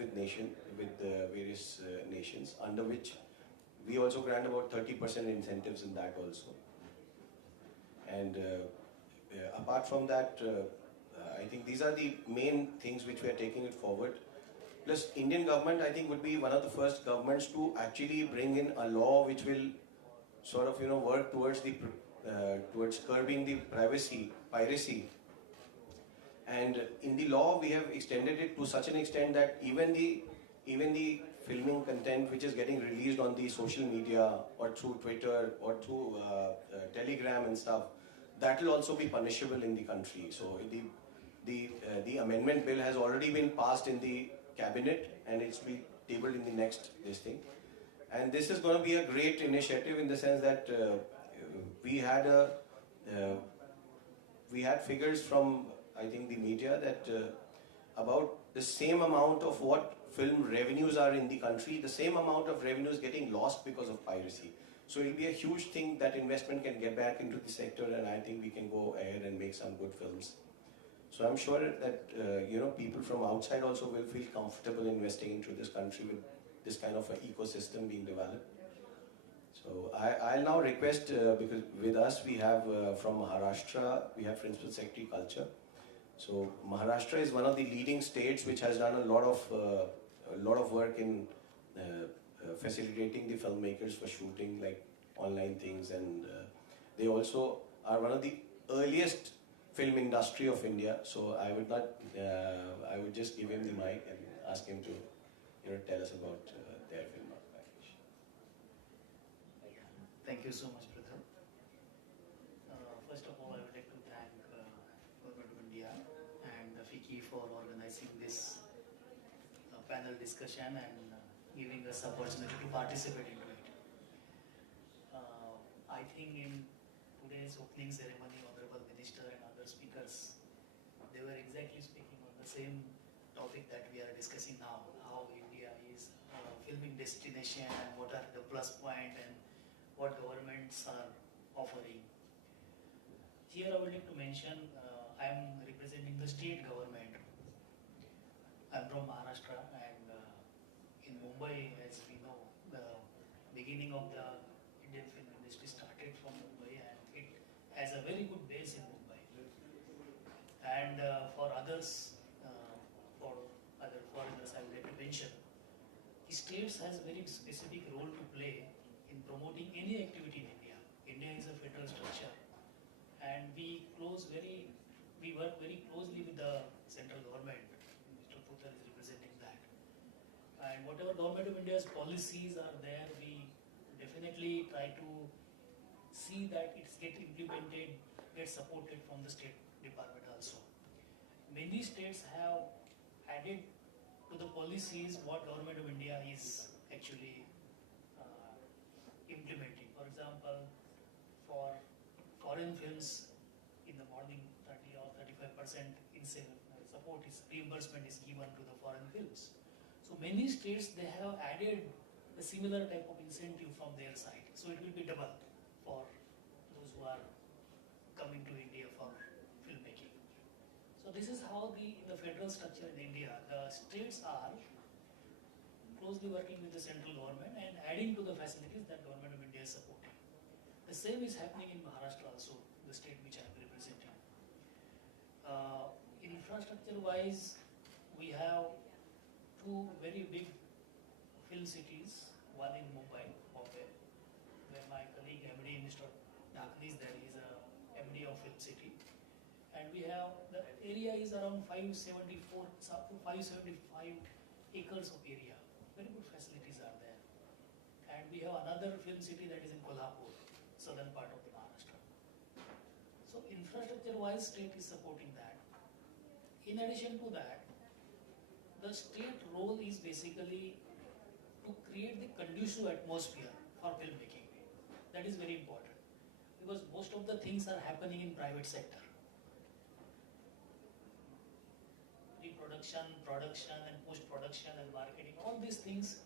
agreement with various nations, under which we also grant about 30% incentives in that also. And apart from that, I think these are the main things which we are taking it forward. Plus, Indian government, I think, would be one of the first governments to actually bring in a law which will sort of, work towards towards curbing the piracy. And in the law, we have extended it to such an extent that even the filming content which is getting released on the social media or through Twitter or through Telegram and stuff, that will also be punishable in the country. So the amendment bill has already been passed in the cabinet, and it's been tabled in the next this thing. And this is going to be a great initiative in the sense that we had figures from, I think, the media that about the same amount of what film revenues are in the country, the same amount of revenues getting lost because of piracy. So it will be a huge thing that investment can get back into the sector, and I think we can go ahead and make some good films. So I'm sure that people from outside also will feel comfortable investing into this country with this kind of an ecosystem being developed. So I'll now request, because with us we have from Maharashtra, we have Principal Secretary Culture. So Maharashtra is one of the leading states which has done a lot of work in facilitating the filmmakers for shooting like online things, and they also are one of the earliest film industry of India. So I would just give him the mic and ask him to tell us about their film package. Thank you so much, Pradhan. First of all, I would like to thank Government of India and the FICCI for organizing this panel discussion and giving us opportunity to participate into it. I think in today's opening ceremony, Honorable Minister and other speakers, they were exactly speaking on the same topic that we are discussing now, how India is a filming destination and what are the plus points and what governments are offering. Here I would like to mention, I am representing the state government. I am from Maharashtra, and in Mumbai, as we know, the beginning of the Indian film industry started from Mumbai, and it has a very good base in Mumbai. And for others, for other foreigners, I would like to mention, states has a very specific role to play in promoting any activity in India. India is a federal structure, and we work very closely with the central government. Mr. Puthar is representing that. And whatever Government of India's policies are there, we definitely try to see that it's get implemented, get supported from the state department also. Many states have added to the policies what Government of India is actually implementing. For example, for foreign films, in the morning 30 or 35% support is reimbursement is given to the foreign films. So many states, they have added a similar type of incentive from their side. So it will be double for those who are coming to India for filmmaking. So this is how in the federal structure in India, the states are closely working with the central government and adding to the facilities that Government of India is supporting. The same is happening in Maharashtra also, the state which I am representing. Infrastructure wise, we have two very big film cities, one in Mumbai, Bombay, where my colleague MD, Mr. Dhakni is there, he is a MD of Film City. And we have, the area is around 574 up to 575 acres of area. Very good facilities are there. And we have another film city that is in Kolhapur, southern part of the Maharashtra. So infrastructure wise, state is supporting that. In addition to that, the state role is basically to create the conducive atmosphere for filmmaking. That is very important, because most of the things are happening in private sector. Pre-production, production and post-production and marketing, all these things,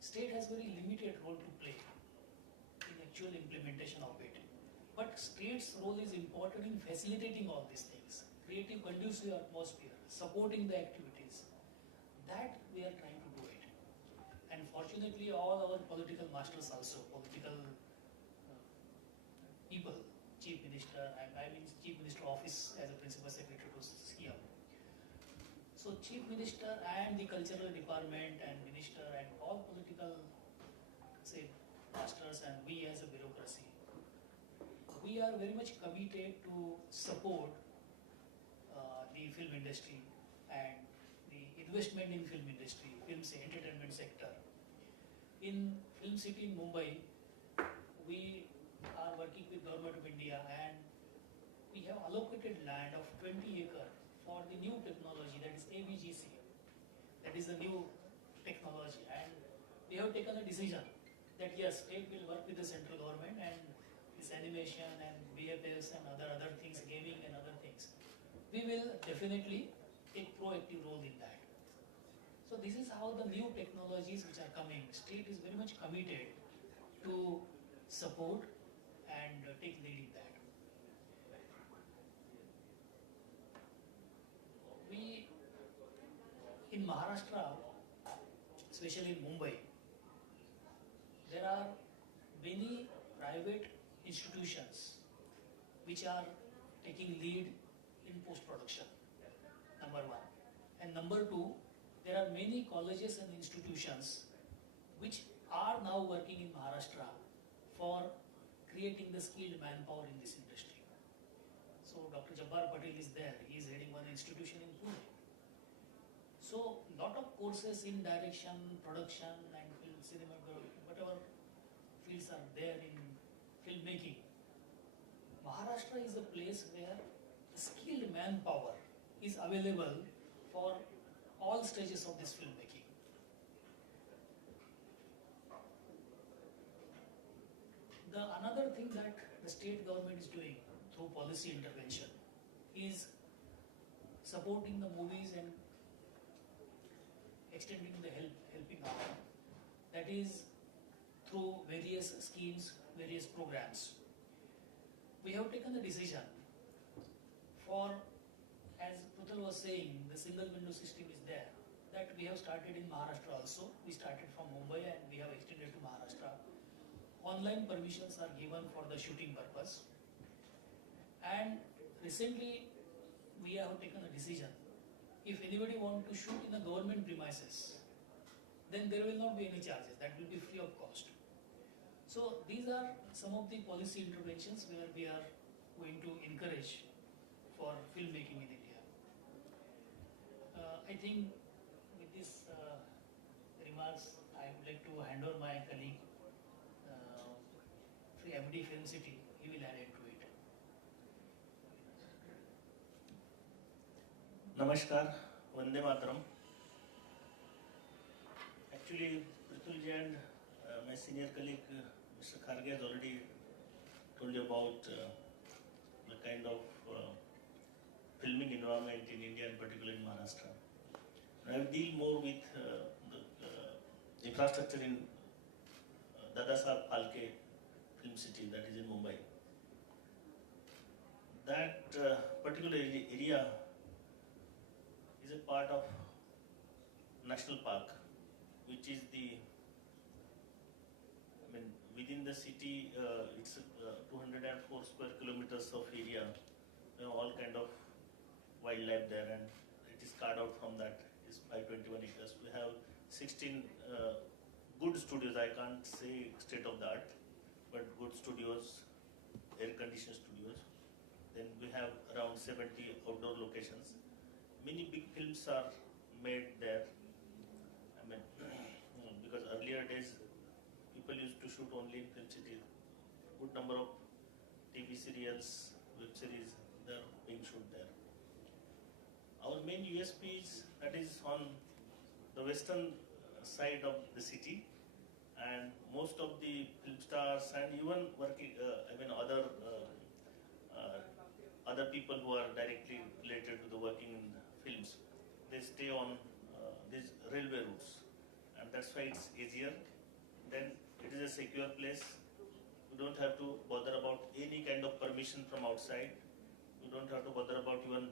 state has very limited role to play in actual implementation of it. But state's role is important in facilitating all these things, creating conducive atmosphere, supporting the activities. That we are trying unfortunately, all our political masters also, political people, Chief Minister, I mean Chief Minister office as a Principal Secretary to CM. So Chief Minister and the Cultural Department and Minister and all political, say, masters and we as a bureaucracy, we are very much committed to support the film industry and the investment in film industry, films entertainment sector. In Film City in Mumbai, we are working with Government of India and we have allocated land of 20 acre for the new technology, that is AVGC. That is the new technology, and we have taken a decision that yes, state will work with the central government and this animation and VFX and other things, gaming and other things. We will definitely take proactive role in that. So this is how the new technologies which are coming, state is very much committed to support and take lead in that. We, in Maharashtra, especially in Mumbai, there are many private institutions which are taking lead in post-production, number one. And number two, there are many colleges and institutions which are now working in Maharashtra for creating the skilled manpower in this industry. So Dr. Jabbar Patel is there, he is heading one institution in Pune. So lot of courses in direction, production and film, cinematography, whatever fields are there in filmmaking. Maharashtra is a place where skilled manpower is available for all stages of this filmmaking. Another thing that the state government is doing through policy intervention is supporting the movies and extending the helping out. That is through various schemes, various programs. We have taken the decision for, as Putal was saying, the single window system is there. That we have started in Maharashtra also. We started from Mumbai and we have extended to Maharashtra. Online permissions are given for the shooting purpose. And recently we have taken a decision. If anybody wants to shoot in a government premises, then there will not be any charges. That will be free of cost. So these are some of the policy interventions where we are going to encourage for filmmaking in India. I think with these remarks, I would like to hand over my colleague, MD Film City. He will add into it. Namaskar, Vande Mataram. Actually, Pritulji and my senior colleague Mr. Kharge has already told you about the kind of filming environment in India and particularly in Maharashtra. I will deal more with the infrastructure in Dadasaheb Phalke Film City, that is in Mumbai. That particular area is a part of National Park, which is within the city, it's 204 square kilometers of area, all kind of wildlife there, and it is carved out from that is 521 acres. We have 16 good studios, I can't say state of the art, but good studios, air-conditioned studios. Then we have around 70 outdoor locations. Many big films are made there. Because earlier days, people used to shoot only in Film City. Good number of TV serials, web series, they are being shot there. Our main USP is that is on the western side of the city, and most of the film stars and even working, other people who are directly related to the working in films, they stay on these railway routes, and that's why it's easier. Then it is a secure place. You don't have to bother about any kind of permission from outside. You don't have to bother about even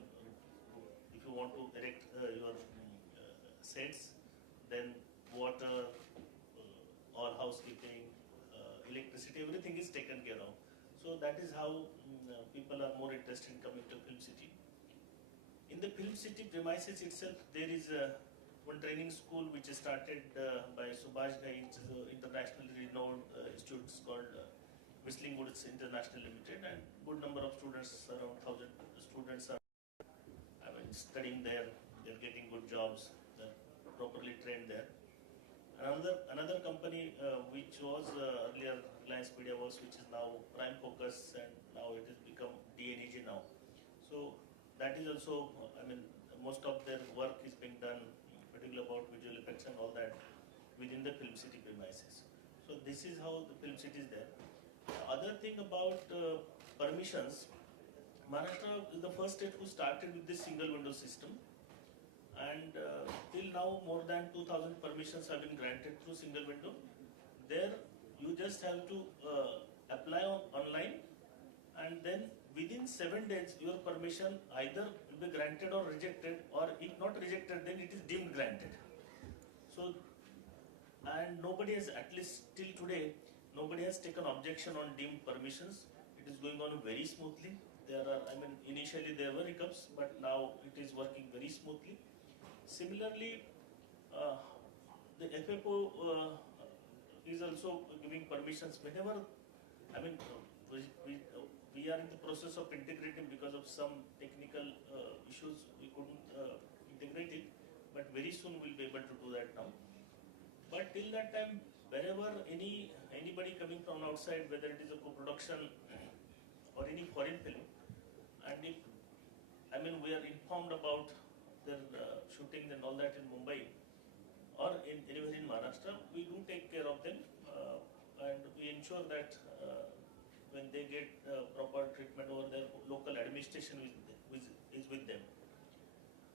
if you want to erect your sets, then water, city, everything is taken care of. So that is how people are more interested in coming to film city. In the film city premises itself, there is one training school which is started by Subhash Ghai, which is an internationally renowned institute called Whistling Woods International Limited, and good number of students, around 1,000 students are studying there. They're getting good jobs. They're properly trained there. Another company which was earlier Reliance Media Works, which is now Prime Focus, and now it has become DNEG now. So that is also, most of their work is being done, particularly about visual effects and all that, within the film city premises. So this is how the film city is there. The other thing about permissions, Maharashtra is the first state who started with this single window system, and till now more than 2,000 permissions have been granted through single window. There you just have to apply online, and then within 7 days your permission either will be granted or rejected, or if not rejected then it is deemed granted. So, and nobody has, at least till today, nobody has taken objection on deemed permissions. It is going on very smoothly. There are, initially there were hiccups, but now it is working very smoothly. Similarly, the FFO is also giving permissions whenever, we are in the process of integrating because of some technical issues. We couldn't integrate it, but very soon we'll be able to do that now. But till that time, wherever anybody coming from outside, whether it is a co-production or any foreign film, and if we are informed about their shooting and all that in Mumbai or anywhere in Maharashtra, we do take care of them, and we ensure that when they get proper treatment over their local administration is with them.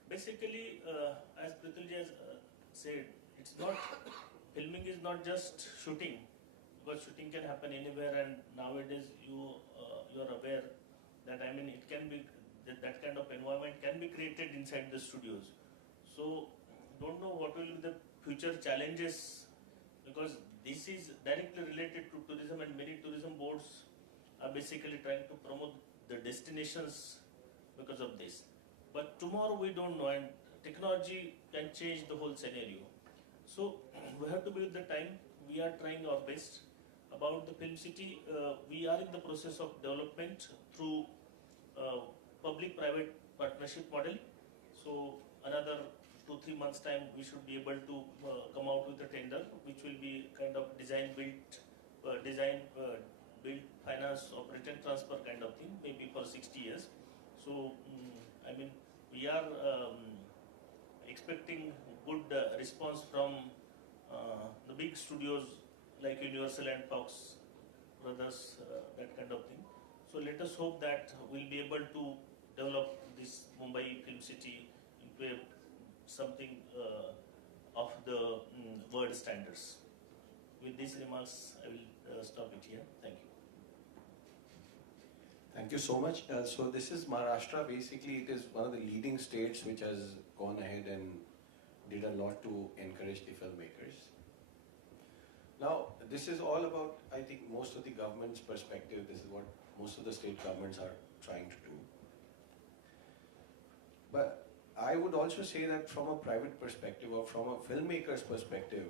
Basically, as Pritulji has said, it's not, filming is not just shooting, because shooting can happen anywhere, and nowadays you are aware that it can be, that kind of environment can be created inside the studios. So don't know what will be the future challenges, because this is directly related to tourism, and many tourism boards are basically trying to promote the destinations because of this. But tomorrow we don't know, and technology can change the whole scenario. So we have to be with the time. We are trying our best. About the film city, we are in the process of development through public-private partnership model. So another 2-3 months time, we should be able to come out with a tender, which will be kind of design, build, finance, operate and transfer kind of thing, maybe for 60 years. So we are expecting good response from the big studios like Universal and Fox Brothers, that kind of thing. So let us hope that we'll be able to develop this Mumbai film city into something of the world standards. With these remarks, I will stop it here. Thank you. Thank you so much. So this is Maharashtra. Basically, it is one of the leading states which has gone ahead and did a lot to encourage the filmmakers. Now, this is all about, I think, most of the government's perspective. This is what most of the state governments are trying to do. But I would also say that from a private perspective or from a filmmaker's perspective,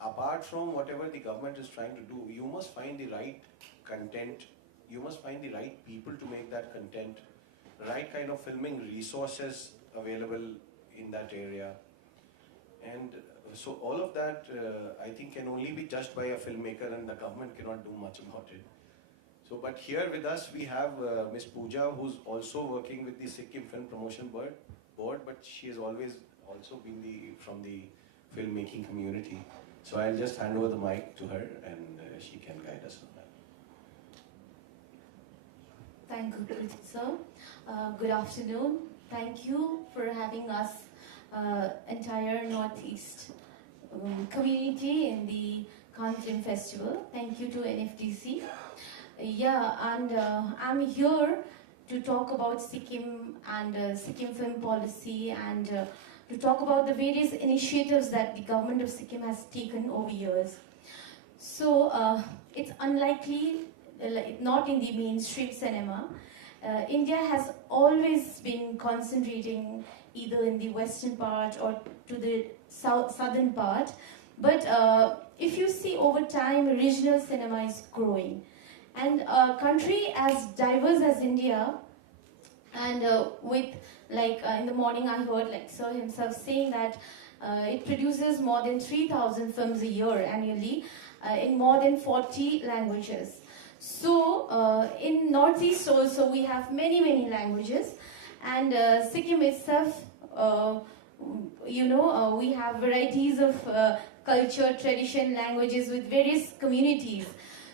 apart from whatever the government is trying to do, you must find the right content, you must find the right people to make that content, right kind of filming resources available in that area. And so all of that, I think, can only be judged by a filmmaker, and the government cannot do much about it. So, but here with us we have Ms. Pooja, who's also working with the Sikkim Film Promotion Board, but she has always also been from the filmmaking community. So I'll just hand over the mic to her, and she can guide us on that. Thank you, sir. Good afternoon. Thank you for having us, entire Northeast community in the Cannes Film Festival. Thank you to NFDC. And I'm here to talk about Sikkim and Sikkim film policy, and to talk about the various initiatives that the government of Sikkim has taken over years. So it's unlikely, not in the mainstream cinema. India has always been concentrating either in the western part or to the southern part. But if you see over time, regional cinema is growing. And a country as diverse as India, and with in the morning I heard Sir himself saying that it produces more than 3,000 films a year annually in more than 40 languages. So in Northeast also we have many languages, and Sikkim itself, we have varieties of culture, tradition, languages with various communities.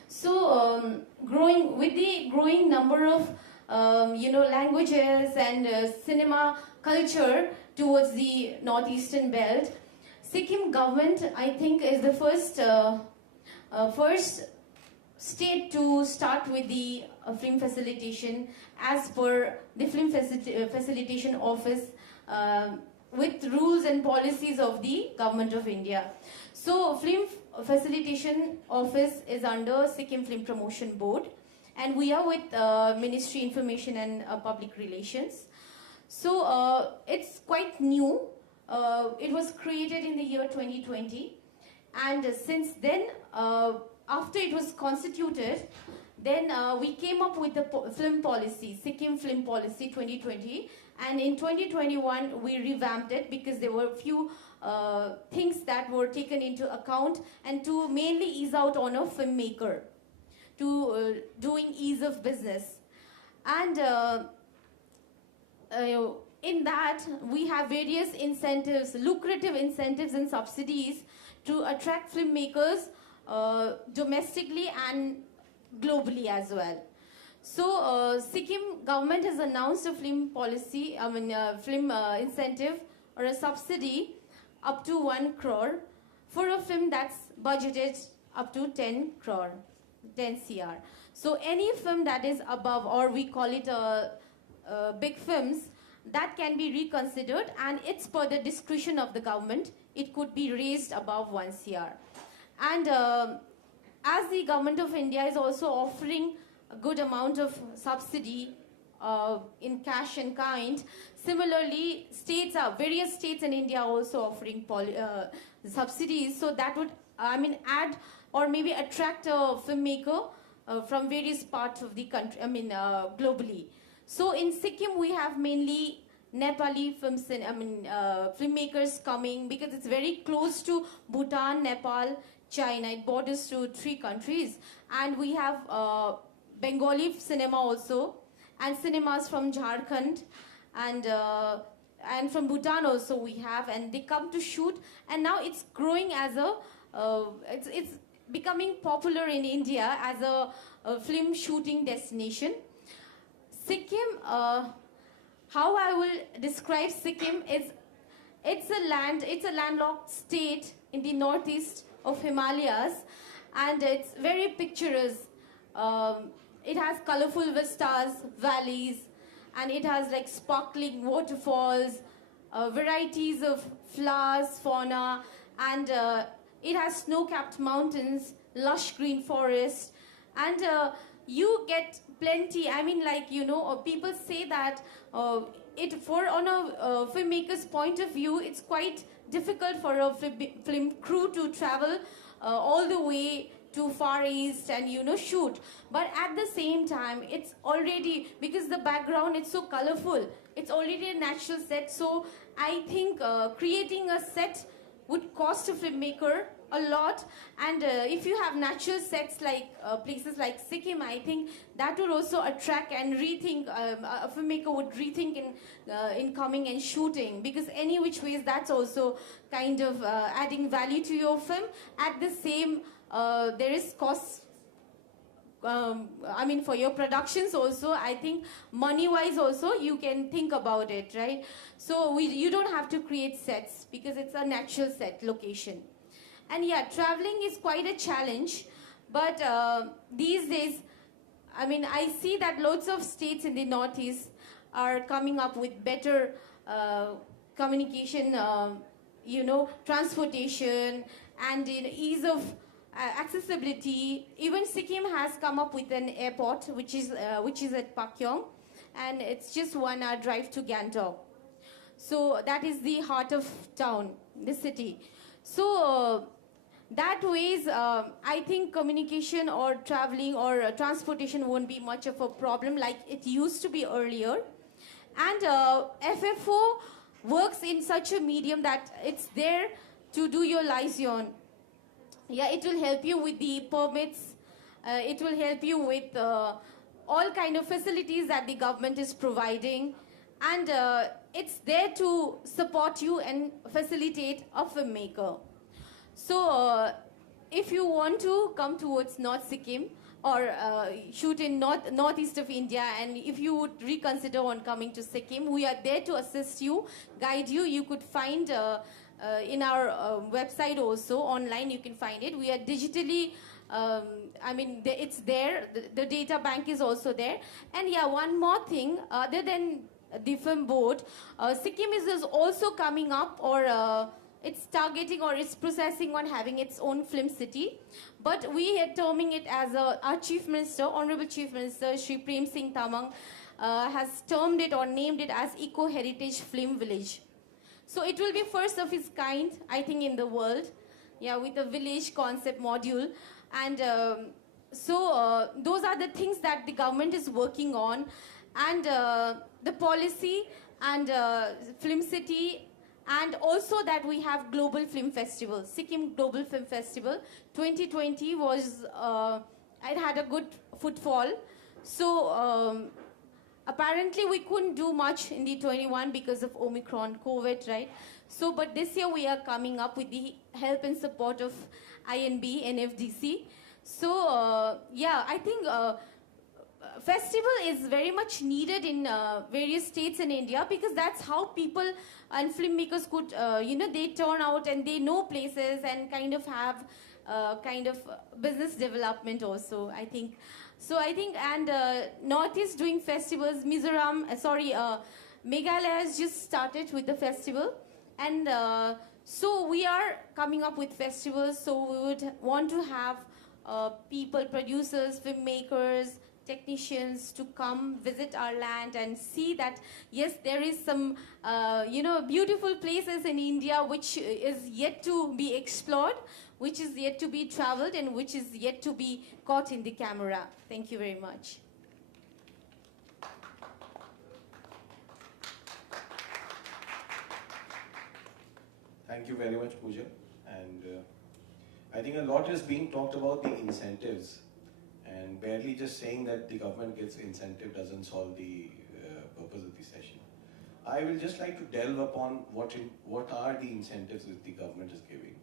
So growing with the growing number of languages and cinema culture towards the northeastern belt, Sikkim government, I think, is the first state to start with the film facilitation as per the film facilitation office with rules and policies of the government of India. So film facilitation office is under Sikkim Film Promotion Board, and we are with Ministry Information and Public Relations. So it's quite new. It was created in the year 2020, and since then, after it was constituted, then we came up with the film policy, Sikkim Film Policy 2020, and in 2021 we revamped it because there were a few things that were taken into account, and to mainly ease out on a filmmaker, to doing ease of business. And in that we have various incentives, lucrative incentives and subsidies to attract filmmakers domestically and globally as well. So Sikkim government has announced a film policy, film incentive or a subsidy up to 1 crore for a film that's budgeted up to 10 crore, 10 CR. So any film that is above, or we call it big films, that can be reconsidered, and it's per the discretion of the government. It could be raised above 1 CR. And as the government of India is also offering a good amount of subsidy in cash and kind, similarly, various states in India are also offering subsidies, so that would, add or maybe attract a filmmaker from various parts of the country, globally. So in Sikkim, we have mainly Nepali filmmakers coming because it's very close to Bhutan, Nepal, China. It borders to 3 countries. And we have Bengali cinema also, and cinemas from Jharkhand, and from Bhutan also we have, and they come to shoot. And now it's growing as it's becoming popular in India as a film shooting destination. Sikkim, how I will describe Sikkim is, it's a landlocked state in the northeast of Himalayas, and it's very picturesque. It has colorful vistas, valleys, and it has sparkling waterfalls, varieties of flowers, fauna, and it has snow-capped mountains, lush green forests, and you get plenty. People say that on a filmmaker's point of view, it's quite difficult for a film crew to travel all the way to Far East and shoot. But at the same time, it's already, because the background is so colorful, it's already a natural set. So I think creating a set would cost a filmmaker a lot, and if you have natural sets like places like Sikkim, I think that would also attract and rethink, a filmmaker would rethink in coming and shooting, because any which ways that's also kind of adding value to your film. At the same, there is cost, for your productions also. I think money-wise also you can think about it, right? So you don't have to create sets because it's a natural set location. And yeah, traveling is quite a challenge, but these days, I see that loads of states in the Northeast are coming up with better communication, transportation, and ease of, accessibility. Even Sikkim has come up with an airport, which is at Pakyong, and it's just 1 hour drive to Gangtok. So that is the heart of town, the city. So that ways, I think communication or traveling or transportation won't be much of a problem like it used to be earlier. And FFO works in such a medium that it's there to do your liaison. Yeah, it will help you with the permits. It will help you with all kind of facilities that the government is providing. And it's there to support you and facilitate a filmmaker. So if you want to come towards North Sikkim or shoot in northeast of India, and if you would reconsider on coming to Sikkim, we are there to assist you, guide you. You could find in our website also, online you can find it. We are digitally, it's there. The data bank is also there. And yeah, one more thing, other than the film board, Sikkim is also coming up, or it's targeting or it's processing on having its own film city. But we are terming it as our Chief Minister, Honorable Chief Minister Shri Prem Singh Tamang has termed it or named it as Eco Heritage Film Village. So it will be first of its kind, I think, in the world, yeah, with a village concept module. And those are the things that the government is working on. And the policy and Film City, and also that we have Global Film Festival, Sikkim Global Film Festival. 2020 was, it had a good footfall. So apparently we couldn't do much in the 21 because of Omicron, COVID, right? So, but this year we are coming up with the help and support of INB, NFDC. So, yeah, I think festival is very much needed in various states in India, because that's how people and filmmakers could, they turn out and they know places and kind of have business development also, I think. So I think, and Northeast doing festivals, Meghalaya has just started with the festival. And so we are coming up with festivals, so we would want to have people, producers, filmmakers, technicians to come visit our land and see that, yes, there is some, beautiful places in India which is yet to be explored, which is yet to be traveled, and which is yet to be caught in the camera. Thank you very much. Thank you very much, Pooja. And I think a lot is being talked about the incentives, and barely just saying that the government gets incentive doesn't solve the purpose of the session. I will just like to delve upon what are the incentives that the government is giving.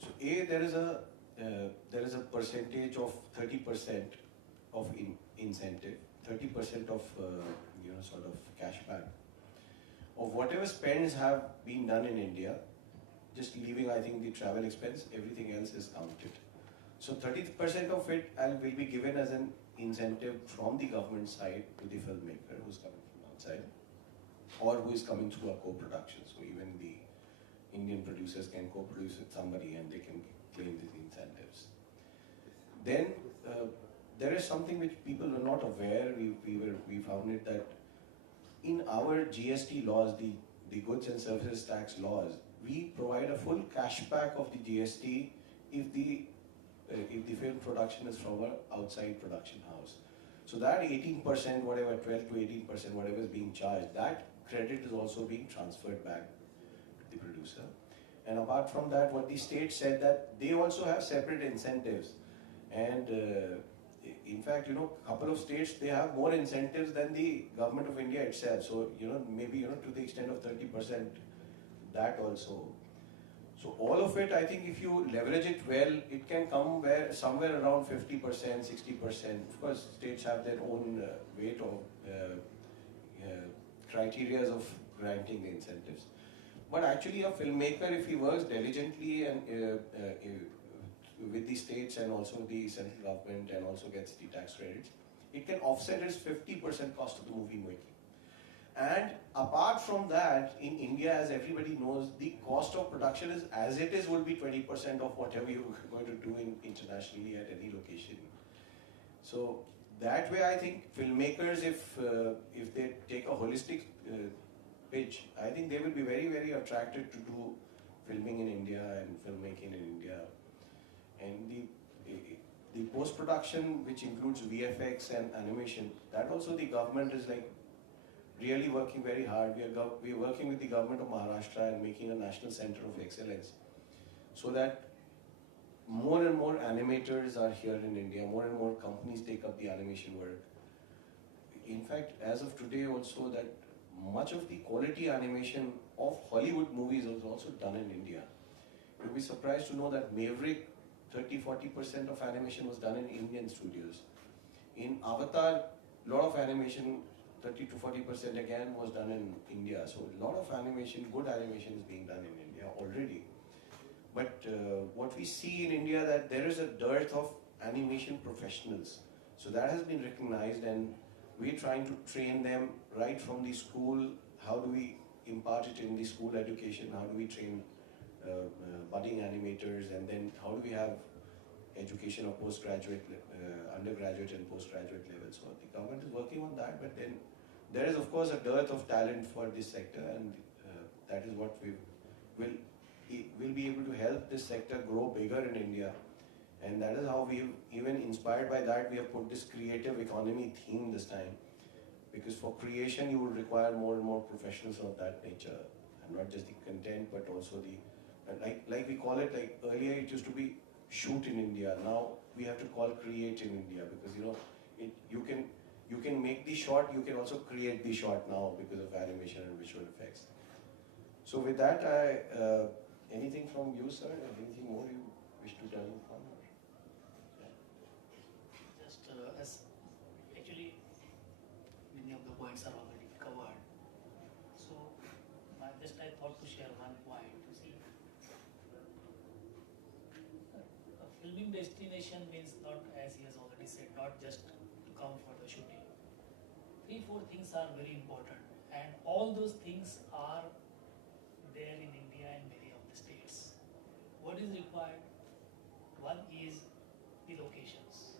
So there is a percentage of 30% of incentive, 30% of sort of cashback of whatever spends have been done in India, just leaving, I think, the travel expense, everything else is counted. So 30% of it will be given as an incentive from the government side to the filmmaker who's coming from outside, or who is coming through a co-production. So even the Indian producers can co-produce with somebody and they can claim these incentives. Then there is something which people were not aware. We found it that in our GST laws, the goods and services tax laws, we provide a full cashback of the GST if the film production is from an outside production house. So that 18%, whatever, 12 to 18%, whatever is being charged, that credit is also being transferred back to the producer. And apart from that, what the state said, that they also have separate incentives. And in fact, a couple of states, they have more incentives than the government of India itself. So, maybe, to the extent of 30%, that also. So all of it, I think, if you leverage it well, it can come somewhere around 50%, 60%. Of course, states have their own weight of criteria of granting the incentives. But actually, a filmmaker, if he works diligently and with the states and also the central government, and also gets the tax credits, it can offset his 50% cost of the movie making. And apart from that, in India, as everybody knows, the cost of production is as it is will be 20% of whatever you're going to do internationally at any location. So that way, I think filmmakers, if they take a holistic pitch, I think they will be very, very attracted to do filming in India and filmmaking in India. And the post-production, which includes VFX and animation, that also the government is like really working very hard. We are working with the government of Maharashtra and making a national center of excellence, so that more and more animators are here in India, more and more companies take up the animation work. In fact, as of today also, that much of the quality animation of Hollywood movies is also done in India. You'll be surprised to know that Maverick, 30-40% of animation was done in Indian studios. In Avatar, a lot of animation, 30 to 40% again, was done in India. So a lot of animation, good animation is being done in India already. But what we see in India, that there is a dearth of animation professionals. So that has been recognized, and we're trying to train them right from the school. How do we impart it in the school education? How do we train budding animators, and then how do we have education of postgraduate, undergraduate and postgraduate level? So the government is working on that, but then there is of course a dearth of talent for this sector, and that is what we will be able to help this sector grow bigger in India. And that is how we, even inspired by that, we have put this creative economy theme this time, because for creation you will require more and more professionals of that nature, and not just the content but also the like we call it, like earlier it used to be shoot in India, now we have to call create in India, because you can make the shot, you can also create the shot now because of animation and visual effects. So with that, anything from you, sir? Anything more you wish to tell upon? Just as actually many of the points are already covered. So I thought to share one point. You see, a filming destination means not, as he has already said, not just to come for the shooting. 3-4 things are very important, and all those things are there in India and many of the states. What is required? One is the locations.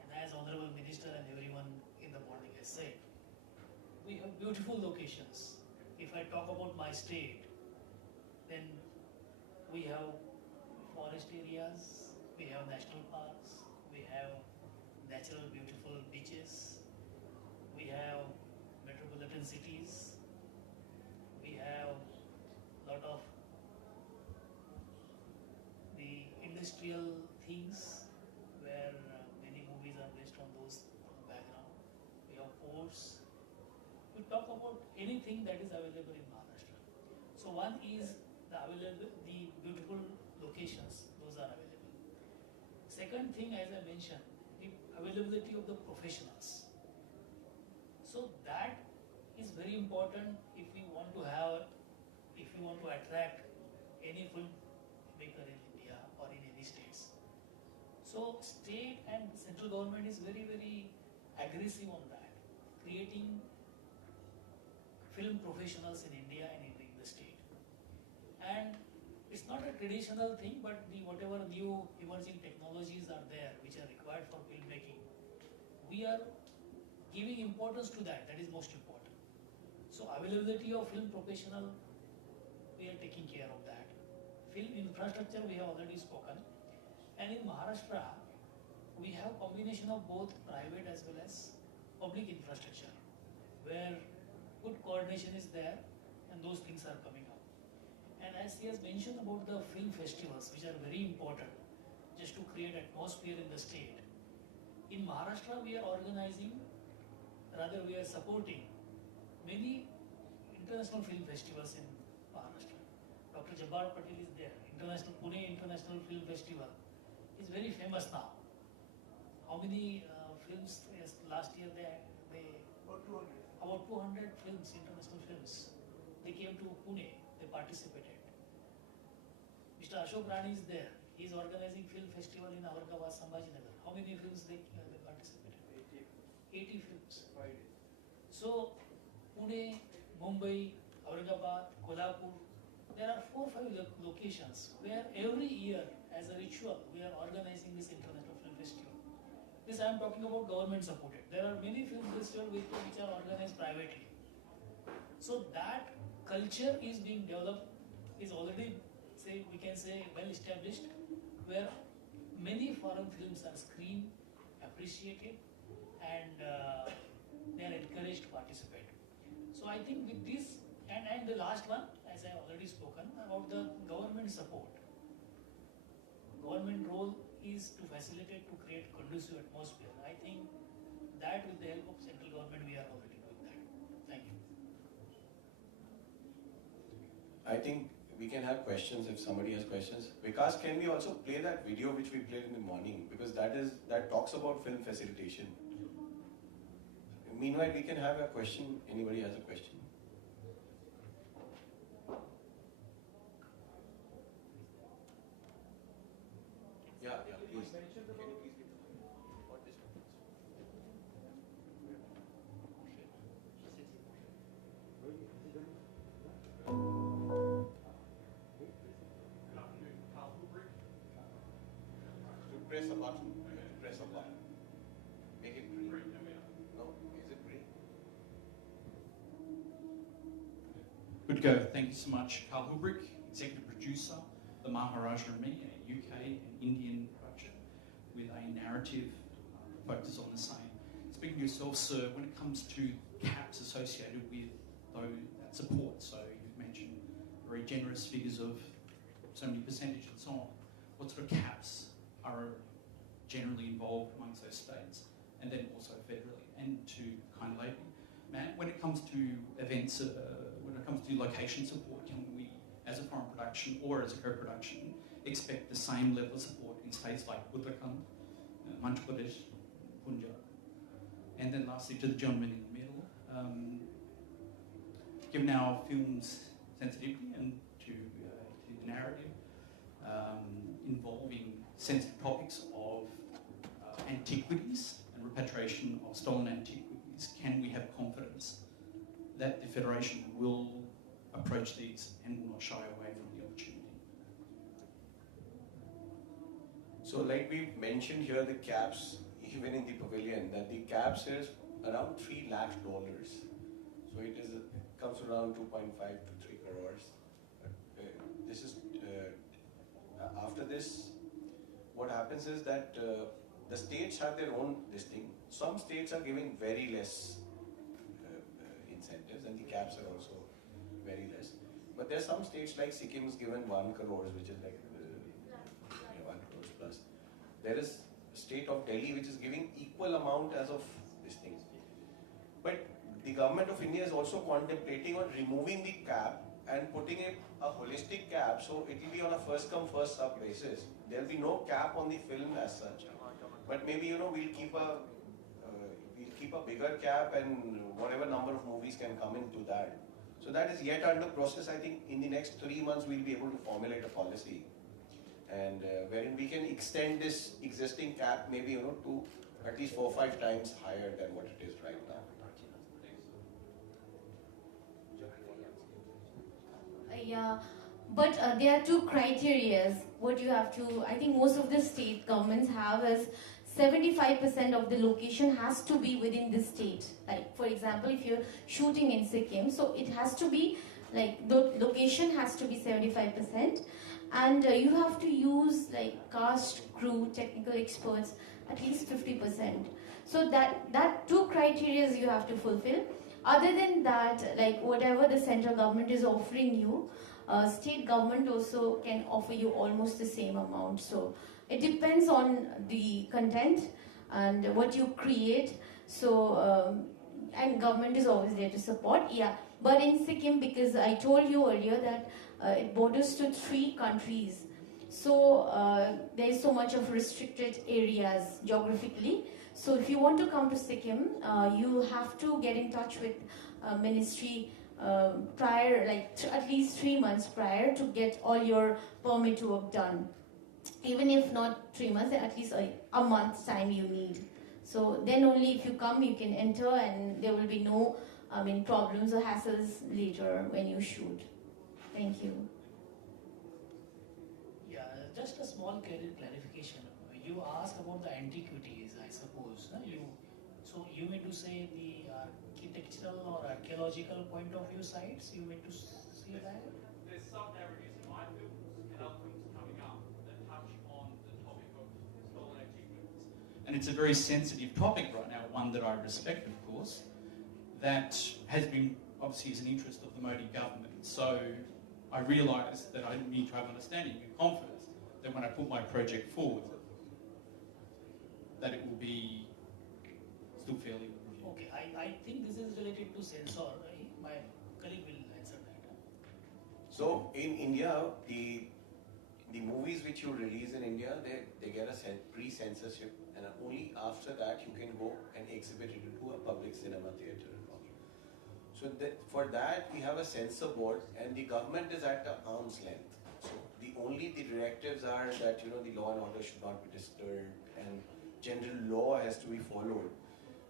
And as Honorable Minister and everyone in the morning has said, we have beautiful locations. If I talk about my state, then we have forest areas, we have national parks, we have natural beautiful beaches, we have metropolitan cities, we have lot of the industrial things where many movies are based on those background. We have ports. We talk about anything that is available in Maharashtra. So one is the beautiful locations, those are available. Second thing, as I mentioned, the availability of the professionals. So that is very important if we want to attract any filmmaker in India or in any states. So state and central government is very, very aggressive on that, creating film professionals in India and in the state. And it's not a traditional thing, but whatever new emerging technologies are there which are required for filmmaking, we are giving importance to that. That is most important. So availability of film professional, we are taking care of that. Film infrastructure, we have already spoken. And in Maharashtra, we have combination of both private as well as public infrastructure, where good coordination is there and those things are coming up. And as he has mentioned about the film festivals, which are very important just to create atmosphere in the state. In Maharashtra, we are organizing, rather we are supporting many international film festivals in Maharashtra. Dr. Jabbar Patel is there. Pune International Film Festival is very famous now. How many films? Yes, last year they about 200 films, international films. They came to Pune. They participated. Mr. Ashok Rani is there. He is organizing film festival in Aurangabad, Sambhajinagar. How many films they participated? 80 films. So Pune, Mumbai, Aurangabad, Kolhapur, there are 4 or 5 locations where every year, as a ritual, we are organizing this international film festival. This I am talking about government supported. There are many film festivals which are organized privately. So that culture is being developed, is already, say, we can say, well established, where many foreign films are screened, appreciated, and they are encouraged to participate. So I think with this, and the last one, as I already spoken, about the government support. Government role is to facilitate, to create conducive atmosphere. I think that with the help of central government, we are already doing that. Thank you. I think we can have questions if somebody has questions. Vikas, can we also play that video which we played in the morning? Because that talks about film facilitation. Meanwhile, we can have a question. Anybody has a question? Yeah, please. Can you please give what this one is? To press a button. Press a button. Make it green. No, is it green? Good go. Thank you so much, Carl Hulbrick, executive producer, The Maharaja and Me, a UK and Indian production with a narrative focus on the same. Speaking to yourself, sir, when it comes to caps associated with that support, so you've mentioned very generous figures of so many percentage and so on. What sort of caps are generally involved amongst those states, and then also federally? And to kind of Matt, when it comes to events, when it comes to location support, can we, as a foreign production or as a co-production, expect the same level of support in states like Uttarakhand, Madhya Pradesh, Punjab? And then lastly, to the gentleman in the middle, given our film's sensitivity and to the narrative involving sensitive topics of antiquities and repatriation of stolen antiquities, can we have confidence that the Federation will approach these and will not shy away from the opportunity? So like we mentioned here, the caps, even in the pavilion, that the caps is around $3 lakh. So it comes around 2.5 to 3 crores. This is after this, what happens is that the states have their own this thing. Some states are giving very less incentives, and the caps are also very less. But there are some states like Sikkim's given 1 crores, which is like 1 crores plus. There is state of Delhi which is giving equal amount as of this thing. But the government of India is also contemplating on removing the cap and putting it a holistic cap, so it will be on a first come first served basis. There will be no cap on the film as such. But maybe we'll keep a bigger cap, and whatever number of movies can come into that. So that is yet under process. I think in the next 3 months we'll be able to formulate a policy, and wherein we can extend this existing cap maybe to at least 4 or 5 times higher than what it is right now. Yeah, but there are 2 criteria. What you have to, I think most of the state governments have is 75% of the location has to be within the state. Like, for example, if you're shooting in Sikkim, so it has to be, like, the location has to be 75%, and you have to use, like, cast, crew, technical experts, at least 50%. So that 2 criteria you have to fulfill. Other than that, like, whatever the central government is offering you, state government also can offer you almost the same amount. So it depends on the content and what you create. So, and government is always there to support, yeah. But in Sikkim, because I told you earlier that it borders to 3 countries. So there is so much of restricted areas geographically. So if you want to come to Sikkim, you have to get in touch with ministry prior, like at least 3 months prior, to get all your permit work done. Even if not 3 months, at least a month's time you need. So then only if you come, you can enter, and there will be no problems or hassles later when you shoot. Thank you. Yeah, just a small clarification. You asked about the antiquities, I suppose. No? So you mean to say the architectural or archaeological point of view sites? You mean to say that? There's some areas in my films and other films coming up that touch on the topic of stolen antiquities. And it's a very sensitive topic right now, one that I respect, of course, that has been obviously is an interest of the Modi government. So I realise that I need to have understanding and confidence that when I put my project forward, that it will be still fairly reviewed. Okay, I think this is related to censor. My colleague will answer that. So in India, the movies which you release in India, they get a pre-censorship, and only after that you can go and exhibit it into a public cinema theatre. So for that we have a censor board, and the government is at arm's length. So the directives are that the law and order should not be disturbed, and general law has to be followed.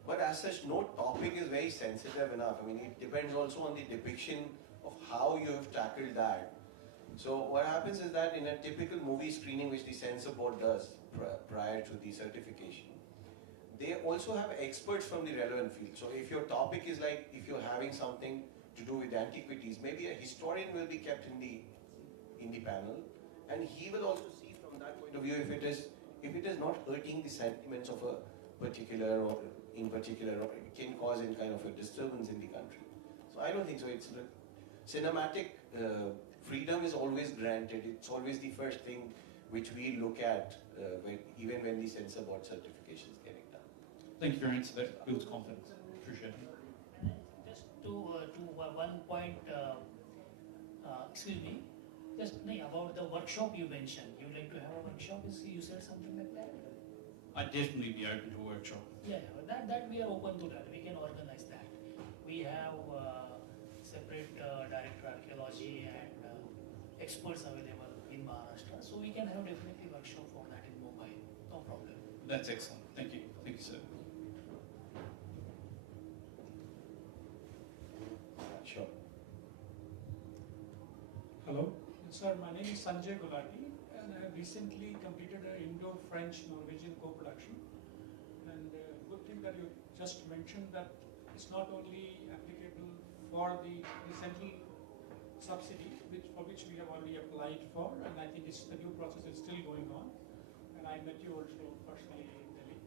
But as such, no topic is very sensitive enough. I mean, it depends also on the depiction of how you have tackled that. So what happens is that in a typical movie screening, which the censor board does prior to the certification, they also have experts from the relevant field. So if your topic is like, if you're having something to do with antiquities, maybe a historian will be kept in the panel, and he will also see from that point of view if it is not hurting the sentiments of a particular or it can cause any kind of a disturbance in the country. So I don't think so. It's cinematic freedom is always granted. It's always the first thing which we look at even when the censor board certification is getting done. Thank you for your answer. That builds confidence. Appreciate it. Just to one point, excuse me, just about the workshop you mentioned. You like to have a workshop? You said something like that? I'd definitely be open to a workshop. Yeah, that we are open to that. We can organize that. We have separate director archaeology and experts available in Maharashtra, so we can have definitely workshop for that in Mumbai. No problem. That's excellent. Thank you. Thank you, sir. Sure. Hello, sir. My name is Sanjay Gulati, and I have recently completed an Indo-French-Norwegian co-production. And good thing that you just mentioned that it's not only applicable for the central subsidy, for which we have already applied for, and I think the due process is still going on. And I met you also personally in Delhi.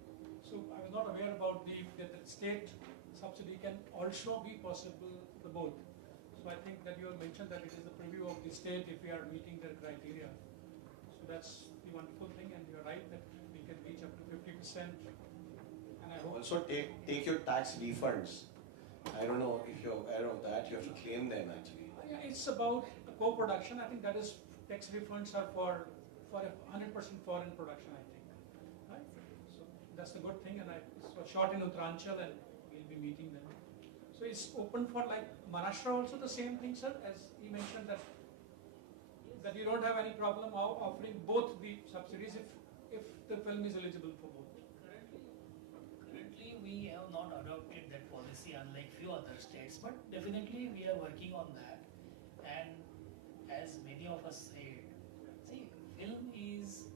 So I was not aware about that the state subsidy can also be possible for both. So I think that you have mentioned that it is the preview of the state if we are meeting their criteria. So that's the wonderful thing, and you're right that we can reach up to 50%. And I hope Also take your tax refunds. I don't know if you're aware of that. You have to claim them actually. yeah, it's about co-production. I think that is tax refunds are for 100% foreign production. I think, right? So that's the good thing, and it's shot in Uttaranchal, and we'll be meeting them. So it's open for like Maharashtra also the same thing, sir, as you mentioned that you don't have any problem of offering both the subsidies if the film is eligible for both. Currently, we have not adopted that policy unlike few other states, but definitely we are working on that. And as many of us said, see, film is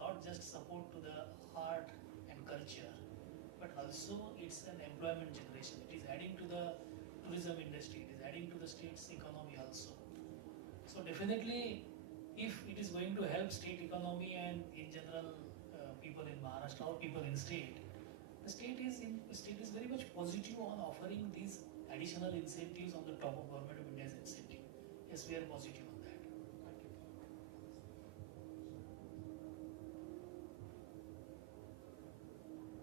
not just support to the art and culture, but also it's an employment generation. It is adding to the tourism industry. It is adding to the state's economy also. So definitely, if it is going to help state economy and in general people in Maharashtra or people in state, the state is very much positive on offering these additional incentives on the top of Government of India's incentive. Yes, we are positive on that.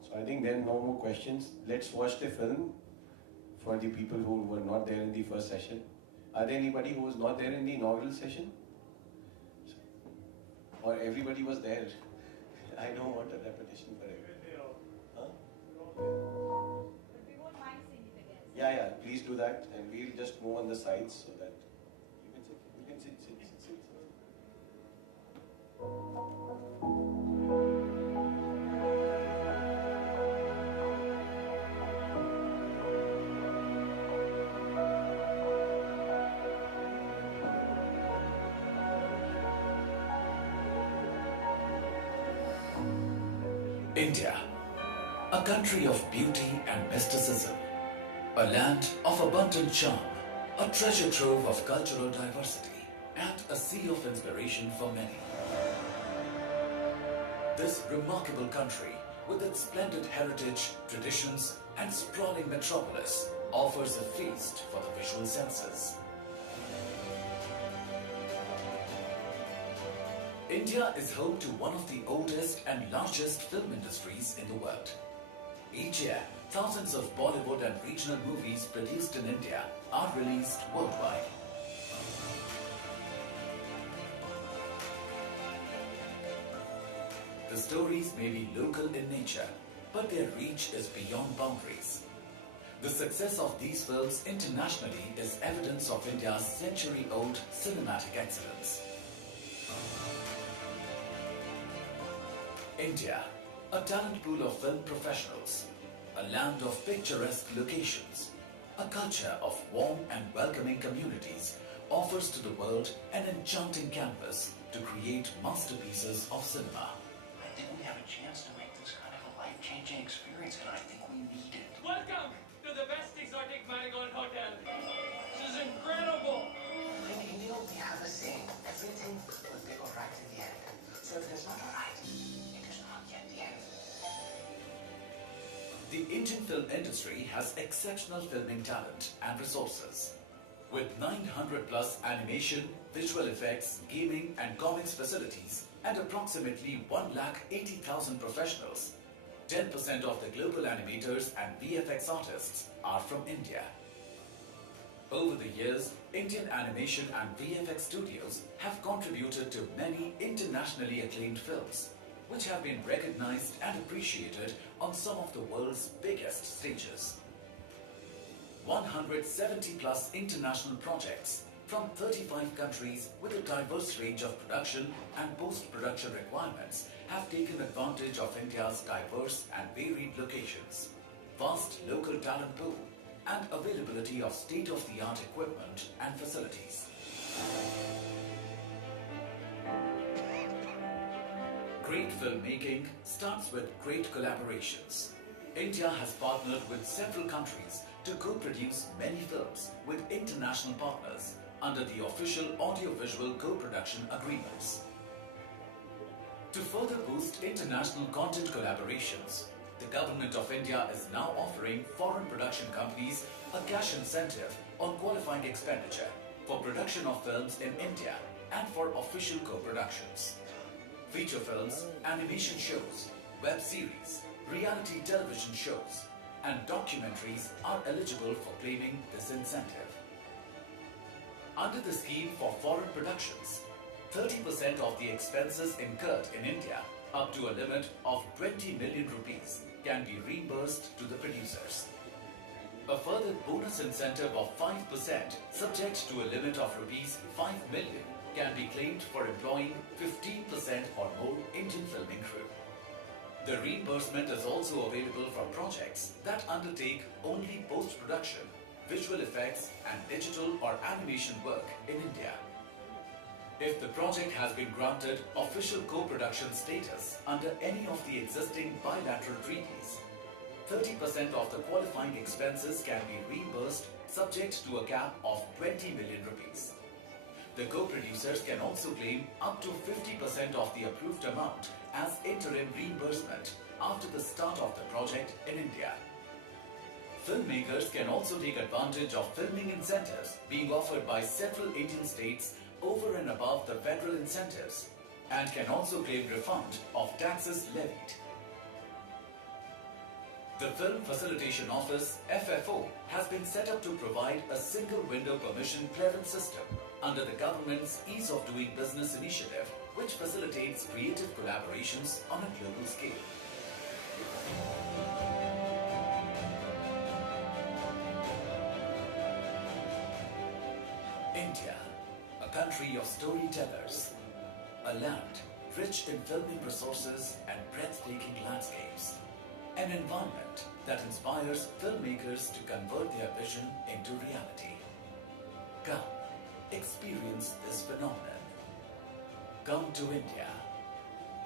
So I think there are no more questions. Let's watch the film for the people who were not there in the first session. Are there anybody who was not there in the inaugural session? Or everybody was there? I don't want a repetition for everyone. Huh? But we won't mind seeing it again. Yeah, please do that, and we'll just move on the sides so that you can sit. India, a country of beauty and mysticism, a land of abundant charm, a treasure trove of cultural diversity, and a sea of inspiration for many. This remarkable country, with its splendid heritage, traditions, and sprawling metropolis, offers a feast for the visual senses. India is home to one of the oldest and largest film industries in the world. Each year, thousands of Bollywood and regional movies produced in India are released worldwide. The stories may be local in nature, but their reach is beyond boundaries. The success of these films internationally is evidence of India's century-old cinematic excellence. India, a talent pool of film professionals, a land of picturesque locations, a culture of warm and welcoming communities, offers to the world an enchanting canvas to create masterpieces of cinema. I think we have a chance to make this kind of a life-changing experience, and I think we need it. Welcome to the best exotic Marigold Hotel. This is incredible. In India, we have a saying, everything will be alright in the end. So if there's not alright, it is not yet the end. The Indian film industry has exceptional filming talent and resources. With 900 plus animation, visual effects, gaming and comics facilities and approximately 1,80,000 professionals, 10% of the global animators and VFX artists are from India. Over the years, Indian animation and VFX studios have contributed to many internationally acclaimed films, which have been recognized and appreciated on some of the world's biggest stages. 170 plus international projects from 35 countries with a diverse range of production and post-production requirements have taken advantage of India's diverse and varied locations, vast local talent pool, and availability of state-of-the-art equipment and facilities. Great filmmaking starts with great collaborations. India has partnered with several countries to co-produce many films with international partners under the official audiovisual co-production agreements. To further boost international content collaborations, the Government of India is now offering foreign production companies a cash incentive on qualifying expenditure for production of films in India and for official co-productions. Feature films, animation shows, web series, reality television shows, and documentaries are eligible for claiming this incentive. Under the scheme for foreign productions, 30% of the expenses incurred in India up to a limit of 20 million rupees can be reimbursed to the producers. A further bonus incentive of 5% subject to a limit of rupees 5 million can be claimed for employing 15% or more Indian filming crew. The reimbursement is also available for projects that undertake only post-production, visual effects and digital or animation work in India. If the project has been granted official co-production status under any of the existing bilateral treaties, 30% of the qualifying expenses can be reimbursed subject to a cap of 20 million rupees. The co-producers can also claim up to 50% of the approved amount as interim reimbursement after the start of the project in India. Filmmakers can also take advantage of filming incentives being offered by several Indian states over and above the federal incentives, and can also claim refund of taxes levied. The Film Facilitation Office, FFO, has been set up to provide a single window permission clearance system under the government's Ease of Doing Business initiative, which facilitates creative collaborations on a global scale. India, a country of storytellers, a land rich in filming resources and breathtaking landscapes, an environment that inspires filmmakers to convert their vision into reality. Come, experience this phenomenon. Come to India.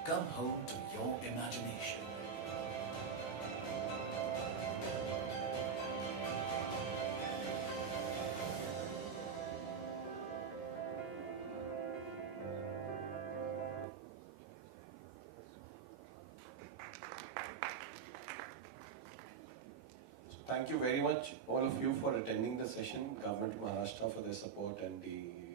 Come home to your imagination. thank you very much, all of you, for attending the session. Government of Maharashtra for their support and the